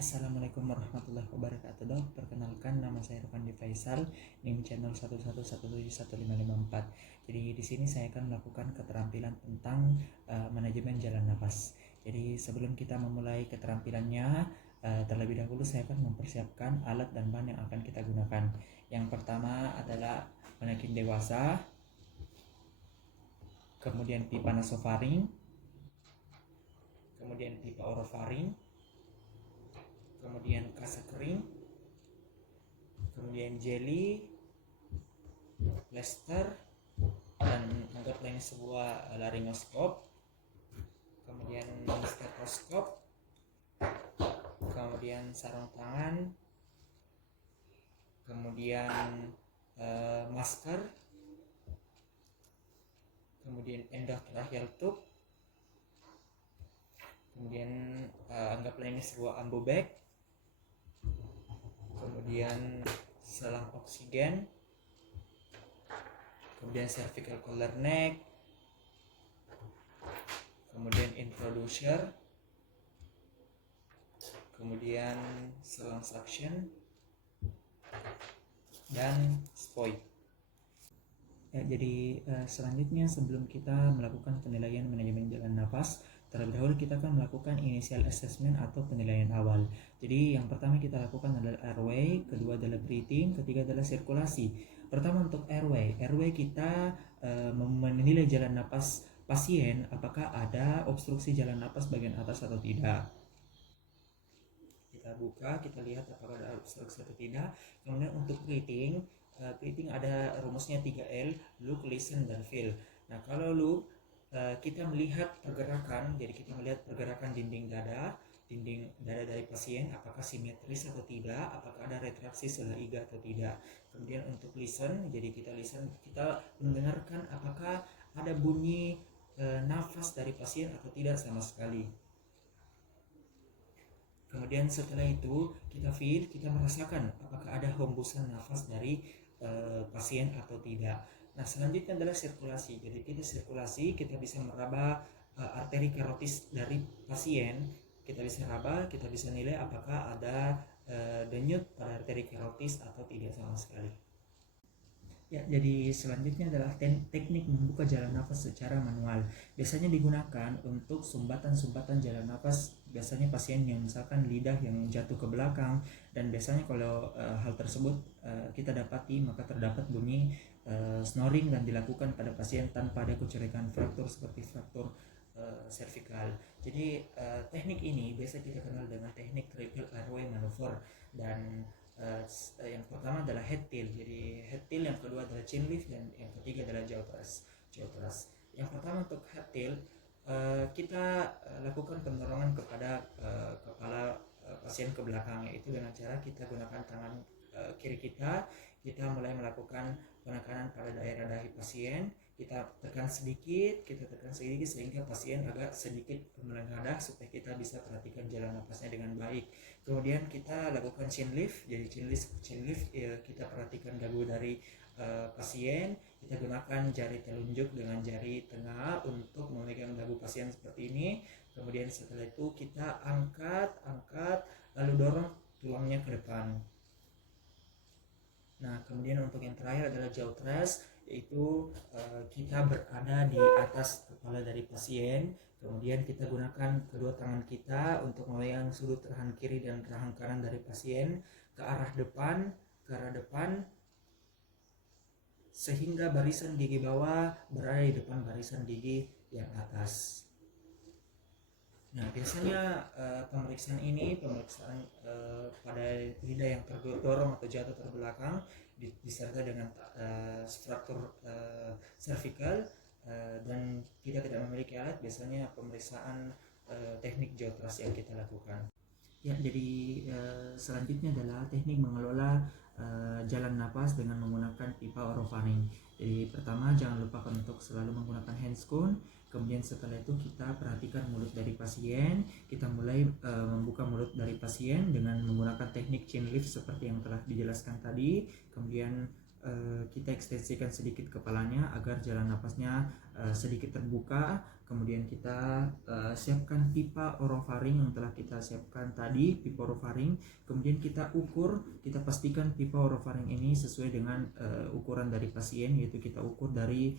Assalamualaikum warahmatullahi wabarakatuh dok. Perkenalkan nama saya Rufandi Faisal, NIM channel 111715554. Jadi di sini saya akan melakukan keterampilan tentang manajemen jalan napas. Jadi sebelum kita memulai keterampilannya, terlebih dahulu saya akan mempersiapkan alat dan bahan yang akan kita gunakan. Yang pertama adalah manekin dewasa, kemudian pipa nasofaring, kemudian pipa orofaring, kemudian kasa kering, kemudian jelly, plaster, dan anggaplah ini sebuah laryngoskop, kemudian stetoskop, kemudian sarung tangan, kemudian masker, kemudian endotracheal tube, kemudian anggaplah ini sebuah ambu bag, kemudian selang oksigen, kemudian cervical collar neck, kemudian introducer, kemudian selang suction, dan spoit. Ya, jadi selanjutnya sebelum kita melakukan penilaian manajemen jalan nafas, terlebih dahulu kita akan melakukan initial assessment atau penilaian awal. Jadi yang pertama kita lakukan adalah airway, kedua adalah breathing, ketiga adalah sirkulasi. Pertama untuk airway kita menilai jalan napas pasien apakah ada obstruksi jalan napas bagian atas atau tidak. Kita buka, kita lihat apakah ada obstruksi atau tidak. Kemudian untuk breathing ada rumusnya 3L, look, listen, dan feel. Nah kalau look, kita melihat pergerakan, jadi kita melihat pergerakan dinding dada dari pasien, apakah simetris atau tidak, apakah ada retraksi sebelah iga atau tidak. Kemudian untuk listen, jadi kita mendengarkan apakah ada bunyi nafas dari pasien atau tidak sama sekali. Kemudian setelah itu kita feel, kita merasakan apakah ada hembusan nafas dari pasien atau tidak. Nah selanjutnya adalah sirkulasi. Jadi kita bisa meraba arteri karotis dari pasien. Kita bisa raba, kita bisa nilai apakah ada denyut pada arteri karotis atau tidak sama sekali. Ya, jadi selanjutnya adalah teknik membuka jalan nafas secara manual. Biasanya digunakan untuk sumbatan-sumbatan jalan nafas. Biasanya pasien yang misalkan lidah yang jatuh ke belakang, dan biasanya kalau hal tersebut kita dapati, maka terdapat bunyi snoring dan dilakukan pada pasien tanpa ada kecurigaan fraktur seperti fraktur cervical. Jadi teknik ini biasa kita kenal dengan teknik triple airway maneuver, dan yang pertama adalah head tilt. Jadi head tilt, yang kedua adalah chin lift, dan yang ketiga adalah jaw thrust. Yang pertama untuk head tilt, kita lakukan pendorongan kepada kepala pasien ke belakang, yaitu dengan cara kita gunakan tangan kiri kita mulai melakukan penekanan pada daerah dahi pasien. Kita tekan sedikit sehingga pasien agak sedikit menengadah supaya kita bisa perhatikan jalan napasnya dengan baik. Kemudian kita lakukan chin lift. Jadi chin lift kita perhatikan dagu dari pasien. Kita gunakan jari telunjuk dengan jari tengah untuk memegang dagu pasien seperti ini. Kemudian setelah itu kita angkat lalu dorong tulangnya ke depan. Nah, kemudian untuk yang terakhir adalah jaw thrust, yaitu kita berada di atas kepala dari pasien. Kemudian kita gunakan kedua tangan kita untuk memegang sudut rahang kiri dan rahang kanan dari pasien ke arah depan, sehingga barisan gigi bawah berada di depan barisan gigi yang atas. Nah, biasanya pemeriksaan pada lidah yang terdorong atau jatuh terbelakang disertai dengan fraktur cervical, dan kita tidak memiliki alat. Biasanya pemeriksaan teknik jaw thrust yang kita lakukan. Ya, jadi selanjutnya adalah teknik mengelola jalan napas dengan menggunakan pipa orofaring. Jadi pertama, jangan lupakan untuk selalu menggunakan handscone. Kemudian setelah itu kita perhatikan mulut dari pasien. Kita mulai membuka mulut dari pasien dengan menggunakan teknik chin lift seperti yang telah dijelaskan tadi. Kemudian kita ekstensikan sedikit kepalanya agar jalan napasnya sedikit terbuka. Kemudian kita siapkan pipa orofaring yang telah kita siapkan tadi, pipa orofaring. Kemudian kita ukur, kita pastikan pipa orofaring ini sesuai dengan ukuran dari pasien, yaitu kita ukur dari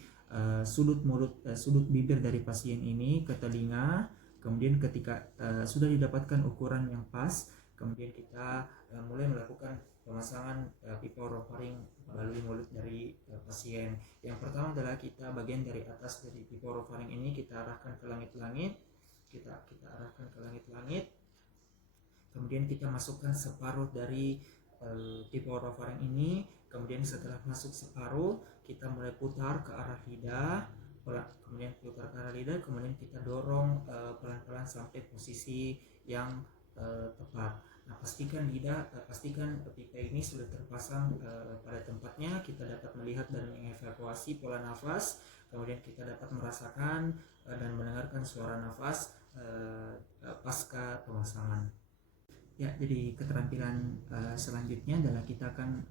sudut bibir dari pasien ini ke telinga. Kemudian ketika sudah didapatkan ukuran yang pas, kemudian kita mulai melakukan pemasangan pipa orofaring melalui mulut dari pasien. Yang pertama adalah kita bagian dari atas dari pipa orofaring ini kita arahkan ke langit-langit, kita arahkan ke langit-langit. Kemudian kita masukkan separuh dari pipa orofaring ini. Kemudian setelah masuk separuh, kita mulai putar ke arah lidah. Kemudian putar ke arah lidah, kemudian kita dorong pelan-pelan sampai posisi yang tepat. Nah, pastikan pipa ini sudah terpasang pada tempatnya. Kita dapat melihat dan mengevaluasi pola nafas. Kemudian kita dapat merasakan dan mendengarkan suara nafas pasca pemasangan. Ya, jadi keterampilan selanjutnya adalah kita akan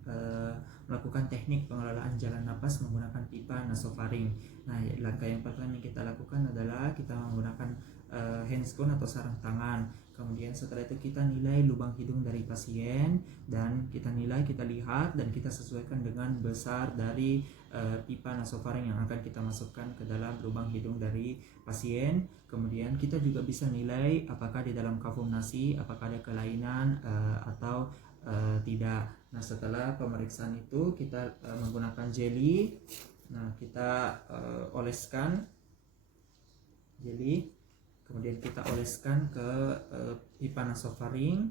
melakukan teknik pengelolaan jalan napas menggunakan pipa nasofaring. Nah, langkah yang pertama yang kita lakukan adalah kita menggunakan handscone atau sarung tangan. Kemudian setelah itu kita nilai lubang hidung dari pasien dan kita lihat dan kita sesuaikan dengan besar dari pipa nasofaring yang akan kita masukkan ke dalam lubang hidung dari pasien. Kemudian kita juga bisa nilai apakah di dalam kafum nasi apakah ada kelainan atau tidak. Nah, setelah pemeriksaan itu kita menggunakan jeli. Nah, kita oleskan jeli. Kemudian kita oleskan ke pipa nasofaring.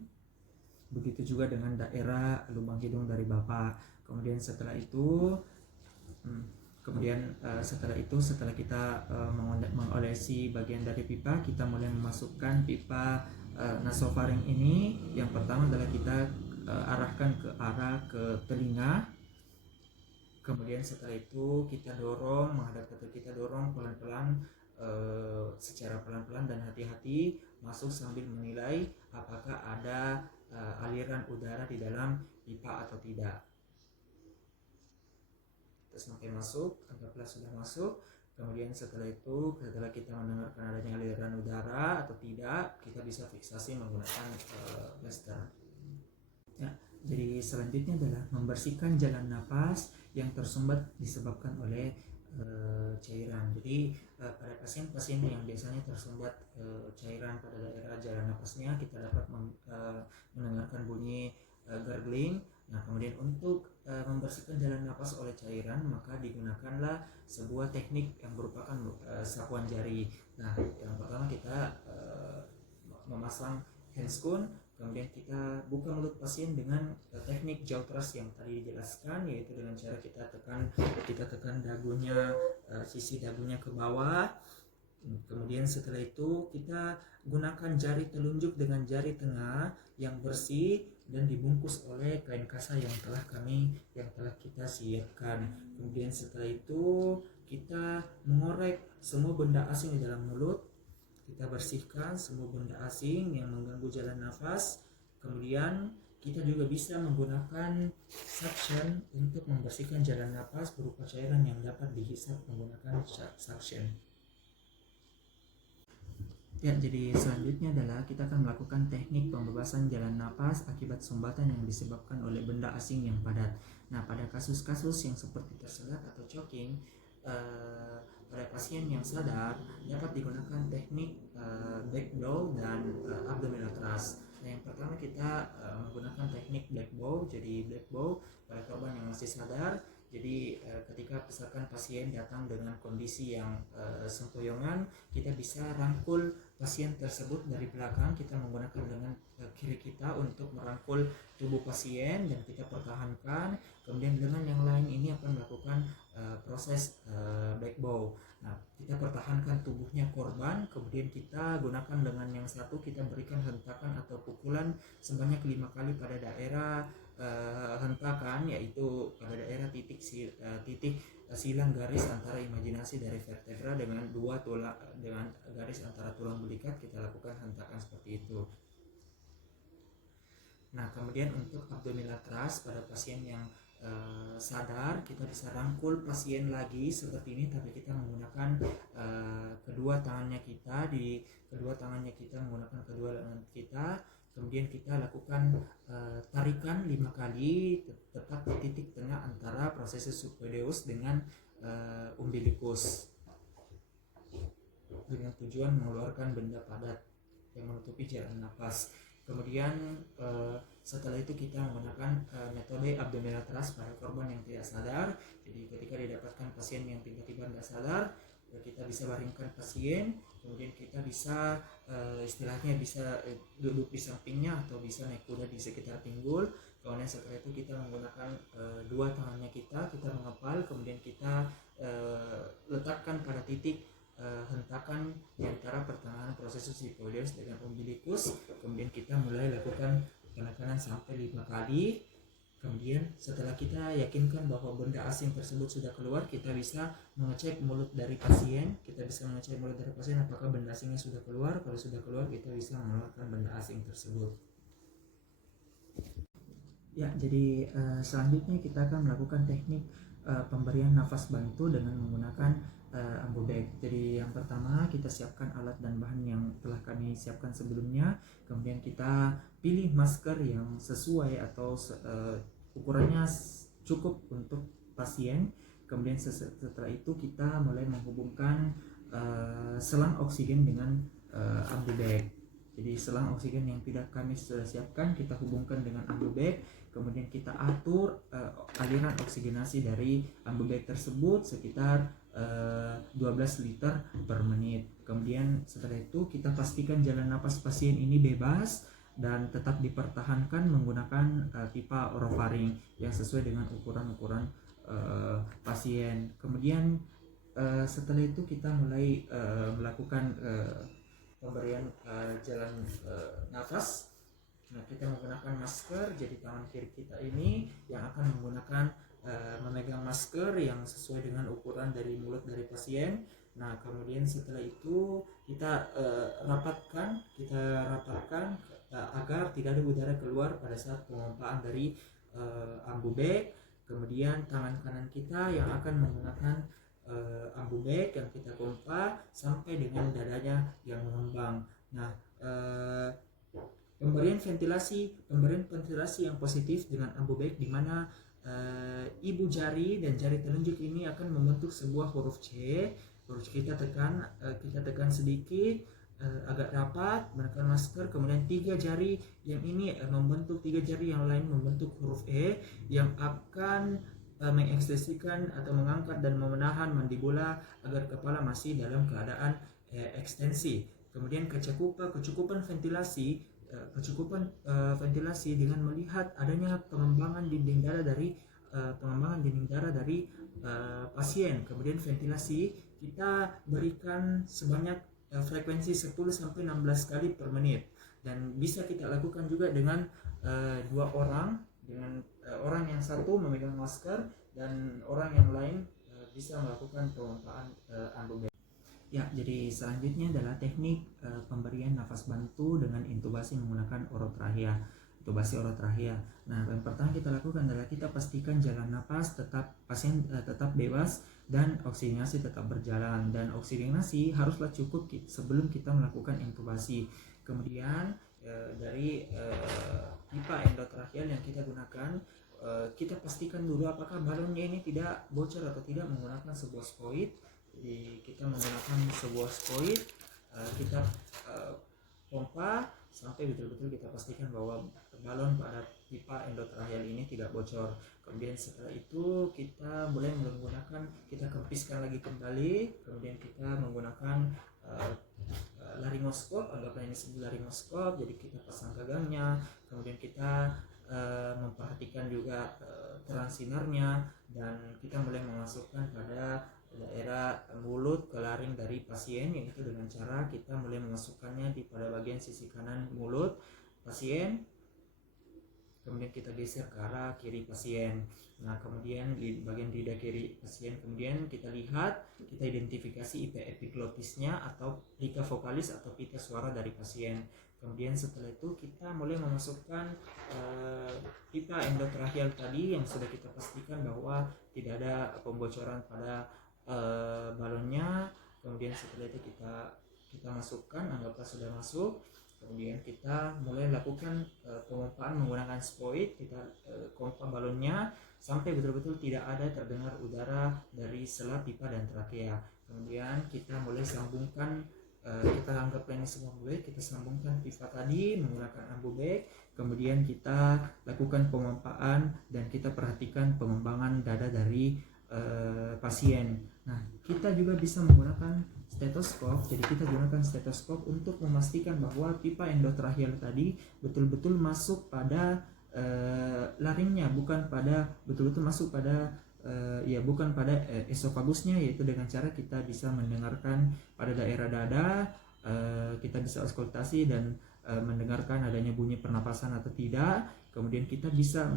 Begitu juga dengan daerah lubang hidung dari Bapak. Kemudian setelah itu setelah kita mengolesi bagian dari pipa, kita mulai memasukkan pipa nasofaring ini. Yang pertama adalah kita arahkan ke arah ke telinga. Kemudian setelah itu kita dorong menghadap ke kita dorong pelan-pelan, secara pelan-pelan dan hati-hati masuk sambil menilai apakah ada aliran udara di dalam pipa atau tidak. Terus semakin masuk, anggaplah sudah masuk. Kemudian setelah kita mendengarkan adanya aliran udara atau tidak, kita bisa fiksasi menggunakan plaster. Ya, jadi selanjutnya adalah membersihkan jalan napas yang tersumbat disebabkan oleh cairan. Jadi pada pasien-pasien yang biasanya tersumbat cairan pada daerah jalan napasnya, kita dapat mendengarkan bunyi gargling. Nah, kemudian untuk membersihkan jalan napas oleh cairan, maka digunakanlah sebuah teknik yang merupakan sapuan jari. Nah, yang pertama kita memasang handscone. Kemudian kita buka mulut pasien dengan teknik jaw thrust yang tadi dijelaskan, yaitu dengan cara kita tekan dagunya, sisi dagunya ke bawah. Kemudian setelah itu kita gunakan jari telunjuk dengan jari tengah yang bersih dan dibungkus oleh kain kasa yang telah kita siapkan. Kemudian setelah itu kita mengorek semua benda asing di dalam mulut. Kita bersihkan semua benda asing yang mengganggu jalan nafas. Kemudian kita juga bisa menggunakan suction untuk membersihkan jalan nafas berupa cairan yang dapat dihisap menggunakan suction. Ya, jadi selanjutnya adalah kita akan melakukan teknik pembebasan jalan nafas akibat sumbatan yang disebabkan oleh benda asing yang padat. Nah, pada kasus-kasus yang seperti tersendat atau choking, pada pasien yang sadar dapat digunakan teknik back blow dan abdominal thrust. Nah, yang pertama kita menggunakan teknik black bow. Jadi black bow pada korban yang masih sadar. Jadi ketika misalkan pasien datang dengan kondisi yang sempoyongan, kita bisa rangkul pasien tersebut dari belakang. Kita menggunakan dengan kiri kita untuk merangkul tubuh pasien dan kita pertahankan. Kemudian dengan yang lain ini akan melakukan proses back bow. Nah, kita pertahankan tubuhnya korban, kemudian kita gunakan dengan yang satu, kita berikan hentakan atau pukulan sebanyak 5 kali pada daerah hentakan, yaitu pada daerah titik silang garis antara imajinasi dari vertebra dengan dengan garis antara tulang belikat. Kita lakukan hentakan seperti itu. Nah, kemudian untuk abdominal thrust pada pasien yang sadar, kita bisa rangkul pasien lagi seperti ini, tapi kita menggunakan kedua tangannya kita, menggunakan kedua tangan kita, kemudian kita lakukan tarikan 5 kali tepat di titik tengah antara prosesi subclavius dengan umbilicus, dengan tujuan mengeluarkan benda padat yang menutupi jalan nafas. Kemudian setelah itu kita menggunakan metode abdominal thrust pada korban yang tidak sadar. Jadi ketika didapatkan pasien yang tiba-tiba tidak sadar, kita bisa baringkan pasien, kemudian kita bisa istilahnya bisa duduk di sampingnya atau bisa naik kuda di sekitar pinggul. Kemudian setelah itu kita menggunakan dua tangannya kita mengepal, kemudian kita letakkan pada titik hentakan di antara pertengahan proses subclavius dengan umbilicus. Kemudian kita mulai lakukan penekanan sampai 5 kali. Kemudian setelah kita yakinkan bahwa benda asing tersebut sudah keluar, kita bisa mengecek mulut dari pasien. Apakah benda asingnya sudah keluar. Kalau sudah keluar, kita bisa mengeluarkan benda asing tersebut. Ya, jadi selanjutnya kita akan melakukan teknik pemberian nafas bantu dengan menggunakan ambu bag. Jadi yang pertama, kita siapkan alat dan bahan yang telah kami siapkan sebelumnya. Kemudian kita pilih masker yang sesuai atau ukurannya cukup untuk pasien. Kemudian setelah itu kita mulai menghubungkan selang oksigen dengan ambu bag. Jadi selang oksigen yang tidak kami sudah siapkan kita hubungkan dengan ambu bag. Kemudian kita atur aliran oksigenasi dari ambu bag tersebut sekitar 12 liter per menit. Kemudian setelah itu kita pastikan jalan napas pasien ini bebas dan tetap dipertahankan menggunakan pipa orofaring yang sesuai dengan ukuran-ukuran pasien. Kemudian setelah itu kita mulai melakukan pemberian jalan nafas. Nah, kita menggunakan masker, jadi tangan kiri kita ini yang akan menggunakan memegang masker yang sesuai dengan ukuran dari mulut dari pasien. Nah, kemudian setelah itu kita rapatkan agar tidak ada udara keluar pada saat pengompaan dari ambu bag. Kemudian tangan kanan kita yang akan menggunakan ambu bag yang kita pompa sampai dengan dadanya yang mengembang. Nah, pemberian ventilasi yang positif dengan ambu bag, di mana ibu jari dan jari telunjuk ini akan membentuk sebuah huruf C. Huruf C kita tekan sedikit agak rapat, menekan masker. Kemudian tiga jari yang ini membentuk, tiga jari yang lain membentuk huruf E yang akan mengekspresikan atau mengangkat dan memenahan mandibula agar kepala masih dalam keadaan ekstensi. Kemudian kecukupan ventilasi dengan melihat adanya pengembangan dinding darah dari pasien. Kemudian ventilasi kita berikan sebanyak frekuensi 10-16 kali per menit, dan bisa kita lakukan juga dengan dua orang, dengan orang yang satu memegang masker dan orang yang lain bisa melakukan pemompaan ambu bag. Ya, jadi selanjutnya adalah teknik pemberian nafas bantu dengan intubasi menggunakan intubasi orotrachea. Nah, yang pertama kita lakukan adalah kita pastikan jalan napas pasien tetap bebas dan oksigenasi tetap berjalan, dan oksigenasi haruslah cukup sebelum kita melakukan intubasi. Kemudian dari pipa endotracheal yang kita gunakan, kita pastikan dulu apakah balonnya ini tidak bocor atau tidak menggunakan sebuah skoid. Jadi kita menggunakan sebuah skoid, kita pompa sampai betul-betul kita pastikan bahwa balon pada pipa endotracheal ini tidak bocor. Kemudian setelah itu kita boleh kita kempiskan lagi kembali. Kemudian kita menggunakan laryngoskop, anggaplah ini sebuah laryngoskop. Jadi kita pasang gagangnya, kemudian kita memperhatikan juga transinarnya, dan kita mulai memasukkan pada daerah mulut ke laring dari pasien, yaitu dengan cara kita mulai memasukkannya pada bagian sisi kanan mulut pasien. kemudian kita geser ke arah kiri pasien. Nah, kemudian di bagian lidah kiri pasien, kemudian kita lihat, kita identifikasi epiglotisnya atau pita vokalis atau pita suara dari pasien. Kemudian setelah itu kita mulai memasukkan pipa endotracheal tadi yang sudah kita pastikan bahwa tidak ada pembocoran pada balonnya. Kemudian setelah itu kita masukkan, anggaplah sudah masuk. Kemudian kita mulai lakukan pemompaan menggunakan spoid. Kita pompa balonnya sampai betul-betul tidak ada terdengar udara dari sela pipa dan trakea. Kemudian kita mulai sambungkan, kita anggap ini semua baik, kita sambungkan pipa tadi menggunakan ambu bag. Kemudian kita lakukan pemompaan dan kita perhatikan pengembangan dada dari pasien. Nah, kita juga bisa menggunakan stetoskop. Jadi kita gunakan stetoskop untuk memastikan bahwa pipa endotracheal tadi betul-betul masuk pada laringnya, bukan pada betul-betul masuk pada bukan pada esofagusnya, yaitu dengan cara kita bisa mendengarkan pada daerah dada, kita bisa auskultasi dan mendengarkan adanya bunyi pernapasan atau tidak. Kemudian kita bisa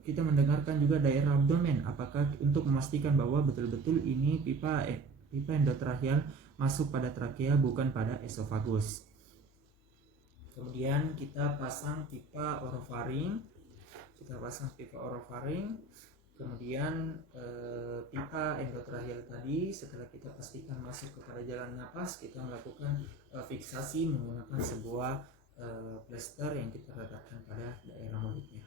kita mendengarkan juga daerah abdomen, apakah untuk memastikan bahwa betul-betul ini pipa endotracheal masuk pada trakea bukan pada esofagus. Kemudian kita pasang pipa orofaring. Kemudian pipa endotracheal tadi setelah kita pastikan masuk kepada jalan napas, kita melakukan fiksasi menggunakan sebuah plester yang kita letakkan pada daerah mulutnya.